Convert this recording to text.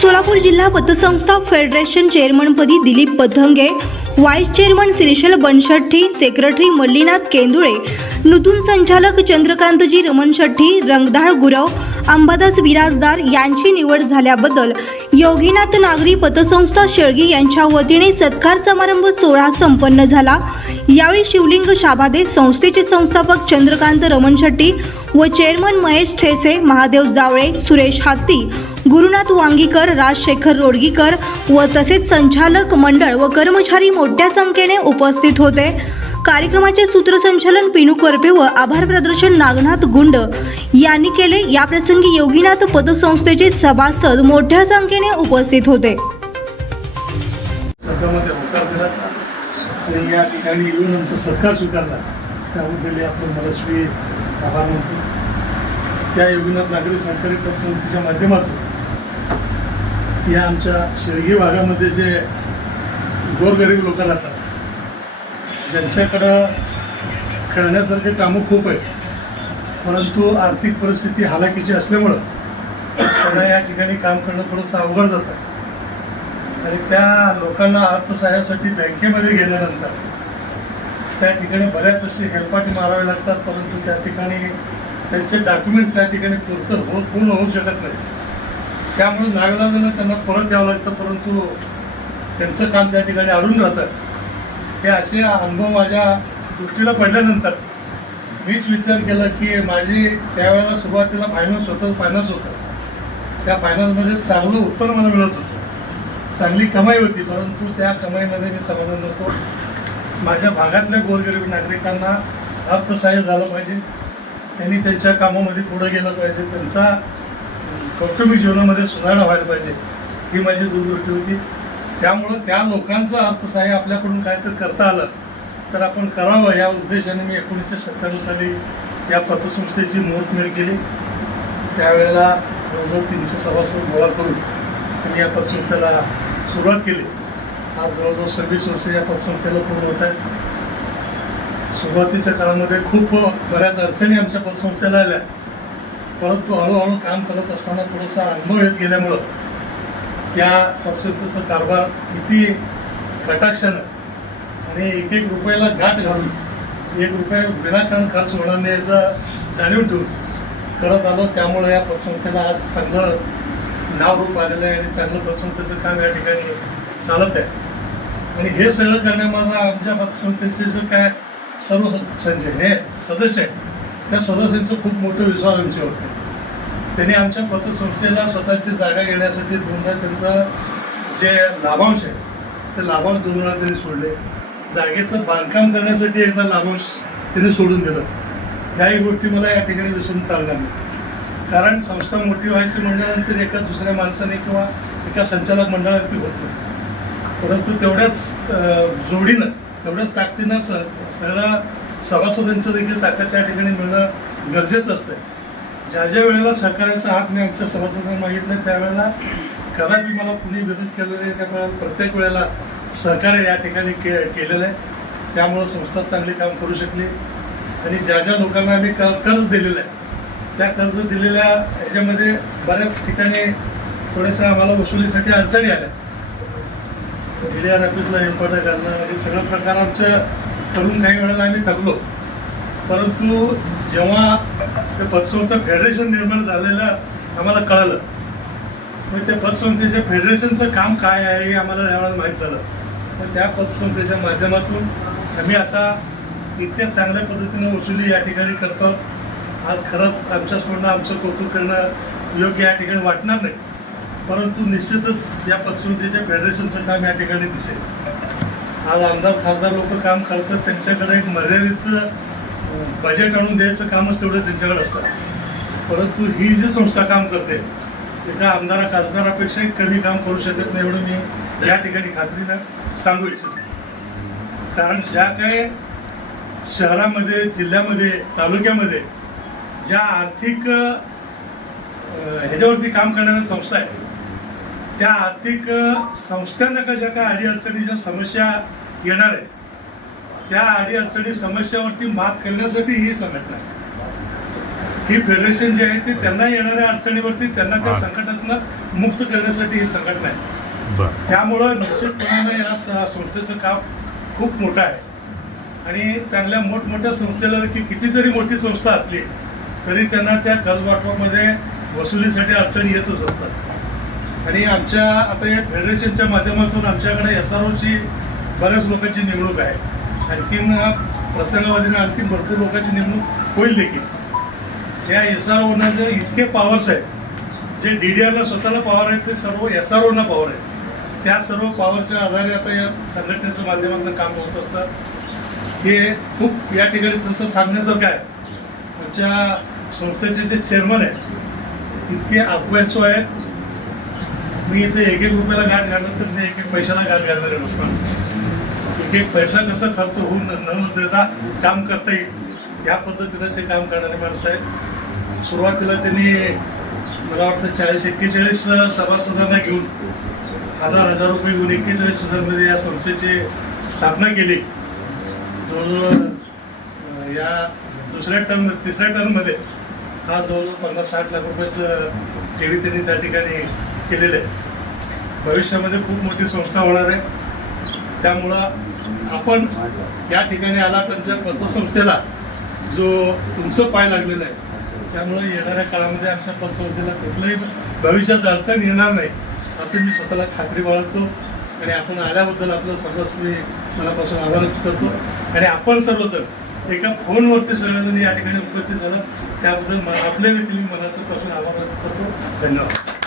सोलापूर जिल्हा पतसंस्था federation चेअरमनपदी Dilip Pathange vice chairman Shrishail Banshetti secretary Mallinath Kendule नूतन संचालक चंद्रकांतजी रमणशट्टी रंगधाळ गुरव अंबादास विराजदार यांची निवड झाल्याबद्दल योगीनाथ नागरी पतसंस्था शेळगी यांच्या वतीने सत्कार समारंभ सोहळा संपन्न झाला. यावेळी शिवलिंग शाबादे संस्थेचे संस्थापक चंद्रकांत रमण शेट्टी व चेअरमन महेश ठेसे महादेव जावळे सुरेश हत्ती गुरुनाथ वांगीकर राजशेखर रोडगीकर व तसेच संचालक मंडळ व कर्मचारी मोठ्या संख्येने उपस्थित होते. कार्यक्रमाचे सूत्रसंचालन पिनू करपे व आभार प्रदर्शन नागनाथ गुंड यांनी केले. याप्रसंगी योगीनाथ पतसंस्थेचे सभासद मोठ्या संख्येने उपस्थित होते. या ठिकाणी येऊन आमचा सत्कार स्वीकारला. त्याबद्दल आपण मनस्वी आभार मानतो. त्या योगीनाथ नागरी सहकारी पतसंस्थेच्या माध्यमातून या आमच्या शिर्गी भागामध्ये जे गोरगरीब लोक राहतात ज्यांच्याकडं खेळण्यासारखे कामं खूप आहेत परंतु आर्थिक परिस्थिती हालाकीची असल्यामुळं त्यांना या ठिकाणी काम करणं थोडंसं अवघड जातं. आणि त्या लोकांना अर्थसहाय्यासाठी बँकेमध्ये गेल्यानंतर त्या ठिकाणी बऱ्याच अशी हेलपाटी मारावे लागतात परंतु त्या ठिकाणी त्यांचे डॉक्युमेंट्स त्या ठिकाणी पूर्त हो पूर्ण होऊ शकत नाही त्यामुळे नागरिकांना त्यांना परत द्यावं लागतं परंतु त्यांचं काम त्या ठिकाणी अडून राहतं. हे असे अनुभव माझ्या दृष्टीला पडल्यानंतर मीच विचार केला की माझी त्यावेळेला सुरुवातीला फायनान्स होतं फायनान्स होतं. त्या फायनान्समध्ये चांगलं उत्पन्न मला मिळत होतं. चांगली कमाई होती परंतु त्या कमाईमध्ये मी समाधान नको माझ्या भागातल्या गोरगरीब नागरिकांना अर्थसहाय्य झालं पाहिजे. त्यांनी त्यांच्या कामामध्ये पुढं गेलं पाहिजे. त्यांचा कौटुंबिक जीवनामध्ये सुधारणा व्हायला पाहिजे ही माझी दूरदृष्टी होती. त्यामुळं त्या लोकांचं अर्थसहाय्य आपल्याकडून काहीतरी करता आलं तर आपण करावं. या उद्देशाने मी एकोणीसशे सत्त्याण्णव साली या पतसंस्थेची मुहूर्तमेळ केली. त्यावेळेला जवळजवळ तीनशे सभासद गोळा करून आणि या पतसंस्थेला सुरुवात केली. आज जवळजवळ सव्वीस वर्ष या पतसंस्थेला पूर्ण होत आहेत. सुरुवातीच्या काळामध्ये खूप बऱ्याच अडचणी आमच्या पतसंस्थेला आल्या. परंतु हळूहळू काम करत असताना थोडासा अनुभव येत गेल्यामुळं या पतसंस्थेचा कारभार किती कटाक्षानं आणि एक एक रुपयाला गाठ घालून एक रुपया विनाकारण खर्च होणार नाही याचा जाणीव ठेवून करत आलो. त्यामुळे या पतसंस्थेला आज चांगलं नाव रूप आलेलं आहे आणि चांगलं पतसंस्थेचं काम या ठिकाणी चालत आहे. आणि हे सगळं करण्यामागं आमच्या पतसंस्थेचे जे काय सर्व संजय हे सदस्य आहेत त्या सदस्यांचं खूप मोठं विश्वास आमच्यावर त्यांनी आमच्या पतसंस्थेला स्वतःची जागा घेण्यासाठी दोनदा त्यांचं जे लाभांश आहे ते लाभांश दोन वेळा त्यांनी सोडले. जागेचं बांधकाम करण्यासाठी एकदा लाभांश त्यांनी सोडून दिलं. ह्याही गोष्टी मला या ठिकाणी विसरून चालणार नाही कारण संस्था मोठी व्हायची म्हणल्यानंतर एका दुसऱ्या माणसाने किंवा एका संचालक मंडळावरती होत असते. परंतु तेवढ्याच जोडीनं तेवढ्याच ताकदीनं स सगळ्या सभासदांचं देखील ताकद त्या ठिकाणी मिळणं गरजेचं असतं ज्या ज्या वेळेला सहकार्याचा हात मी आमच्या सभासदांना मागितलं त्यावेळेला कदापि मला कुणी विरोध केलेला आहे त्यामुळे प्रत्येक वेळेला सहकार्य या ठिकाणी के केलेलं आहे. त्यामुळं संस्था चांगली काम करू शकली. आणि ज्या ज्या लोकांना आम्ही क कर्ज दिलेलं आहे त्या कर्ज दिलेल्या ह्याच्यामध्ये बऱ्याच ठिकाणी थोड्याशा आम्हाला वसुलीसाठी अडचणी आल्या. डी आर ऑफिसला इम्पॉर्टंट घालणं हे सगळं प्रकार आमचं करून काही वेळेला आम्ही थकलो. परंतु जेव्हा ते पतसंस्था फेडरेशन निर्माण झालेलं आम्हाला कळलं. मग त्या पतसंस्थेच्या फेडरेशनचं काम काय आहे हे आम्हाला यावेळेला माहीत झालं. तर त्या पतसंस्थेच्या माध्यमातून आम्ही आता इतक्या चांगल्या पद्धतीनं वसुली या ठिकाणी करतो आज खरंच आमच्याकडनं आमचं कौतुक करणं योग्य या ठिकाणी वाटणार नाही. परंतु निश्चितच या पतसंस्थेच्या फेडरेशनचं काम या ठिकाणी दिसेल. आज आमदार खासदार लोक काम करतात त्यांच्याकडे एक मर्यादित बजेट आणून द्यायचं कामच तेवढं त्यांच्याकडे असतं. परंतु ही जी संस्था काम करते एका आमदारा खासदारापेक्षा कमी काम करू शकत नाही एवढं मी या ठिकाणी खात्रीनं सांगू इच्छितो. कारण ज्या काही शहरामध्ये जिल्ह्यामध्ये तालुक्यामध्ये ज्या आर्थिक ह्याच्यावरती काम करणाऱ्या संस्था आहेत त्या आर्थिक संस्थांना का ज्या काय अडीअडचणी ज्या समस्या येणार आहे त्या अडीअडचणी समस्यावरती मात करण्यासाठी ही संघटना आहे. ही फेडरेशन जी आहे ती त्यांना येणाऱ्या अडचणीवरती त्यांना त्या. संकटातनं मुक्त करण्यासाठी ही संघटना आहे. त्यामुळं निश्चितपणाने या संस्थेचं काम खूप मोठं आहे. आणि चांगल्या मोठमोठ्या संस्थेला की किती जरी मोठी संस्था असली तरी त्यांना त्या कर्ज वाटपामध्ये वसुलीसाठी अडचणी येतच असतात. आणि आमच्या आता या फेडरेशनच्या माध्यमातून आमच्याकडे एस आर ओची बऱ्याच लोकांची नेमणूक आहे. आणखीन प्रसंगावधीने आणखी भरपूर लोकांची नेमणूक होईल देखील. या एस आर ओना जे इतके पॉवर्स आहेत जे डी डी आरला स्वतःला पॉवर आहेत ते सर्व एस आर ओना पॉवर आहेत. त्या सर्व पॉवरच्या आधारे आता या संघटनेच्या माध्यमातून काम होत असतात. हे खूप या ठिकाणी तसं सांगण्यासारखं आहे. आमच्या संस्थेचे जे चेअरमन आहेत इतके अभ्यासू आहेत. मी इथे एक एक रुपयाला गाठ घालत तर ते एक एक पैशाला गाठ घालणारे लोक. एक एक पैसा कसा खर्च होऊन न देता काम करता येईल? या पद्धतीनं ते काम करणारे माणसं आहेत. सुरुवातीला त्यांनी मला वाटतं चाळीस एक्केचाळीस सभासदांना घेऊन हजार हजार रुपये घेऊन एक्केचाळीस हजारमध्ये या संस्थेची स्थापना केली. जवळजवळ या दुसऱ्या टर्म तिसऱ्या टर्ममध्ये हा जवळजवळ पन्नास साठ लाख रुपयाचं ठेवी त्यांनी त्या ठिकाणी केलेलं आहे. भविष्यामध्ये खूप मोठी संस्था होणार आहे. त्यामुळं आपण या ठिकाणी आला त्यांच्या पतसंस्थेला जो तुमचं पाय लागलेलं आहे. त्यामुळे येणाऱ्या काळामध्ये आमच्या पतसंस्थेला कुठलंही भविष्यात अडचण येणार नाही असं मी स्वतःला खात्री बाळगतो. आणि आपण आल्याबद्दल आपलं सर्वच मी मनापासून आभार व्यक्त करतो. आणि आपण सर्वजण एका फोनवरती सगळेजण या ठिकाणी उपस्थित झालं त्याबद्दल आपले देखील मी मनाचं पासून आभार व्यक्त करतो. धन्यवाद.